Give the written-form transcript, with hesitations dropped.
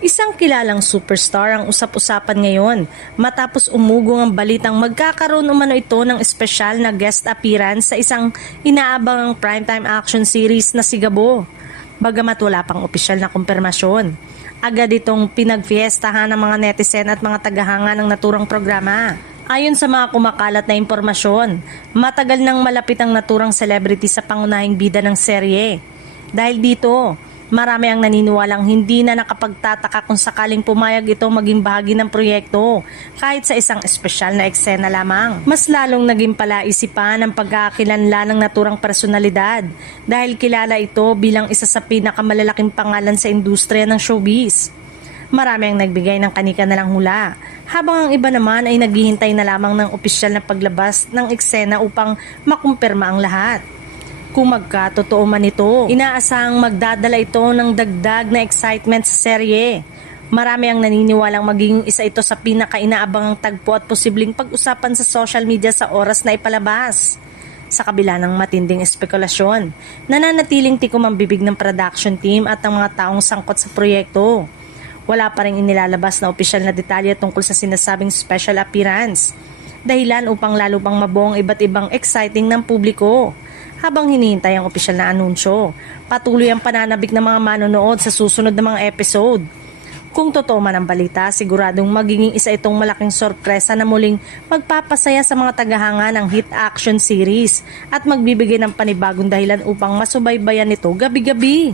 Isang kilalang superstar ang usap-usapan ngayon matapos umugong ang balitang magkakaroon umano ito ng espesyal na guest appearance sa isang inaabangang primetime action series na Sigabo. Bagamat wala pang opisyal na kumpirmasyon, agad itong pinagfiestahan ng mga netizen at mga tagahanga ng naturang programa. Ayon sa mga kumakalat na impormasyon, matagal nang malapit ang naturang celebrity sa pangunahing bida ng serye. Dahil dito, marami ang naniniwalang hindi na nakapagtataka kung sakaling pumayag ito maging bahagi ng proyekto kahit sa isang espesyal na eksena lamang. Mas lalong naging palaisipan ang pagkakakilanlan ng naturang personalidad dahil kilala ito bilang isa sa pinakamalalaking pangalan sa industriya ng showbiz. Marami ang nagbigay ng kanika-nalang hula, habang ang iba naman ay naghihintay na lamang ng opisyal na paglabas ng eksena upang makumpirma ang lahat. Kung magkatotoo man ito, inaasahang magdadala ito ng dagdag na excitement sa serye. Marami ang naniniwalang maging isa ito sa pinaka-inaabangang tagpo at posibleng pag-usapan sa social media sa oras na ipalabas. Sa kabila ng matinding espekulasyon, nananatiling tikom ang bibig ng production team at ng mga taong sangkot sa proyekto. Wala pa rin inilalabas na opisyal na detalye tungkol sa sinasabing special appearance, dahilan upang lalo pang mabuo ang iba't ibang exciting ng publiko. Habang hinihintay ang opisyal na anunsyo, patuloy ang pananabik ng mga manonood sa susunod na mga episode. Kung totoo man ang balita, siguradong magiging isa itong malaking sorpresa na muling magpapasaya sa mga tagahanga ng hit action series at magbibigay ng panibagong dahilan upang masubaybayan ito gabi-gabi.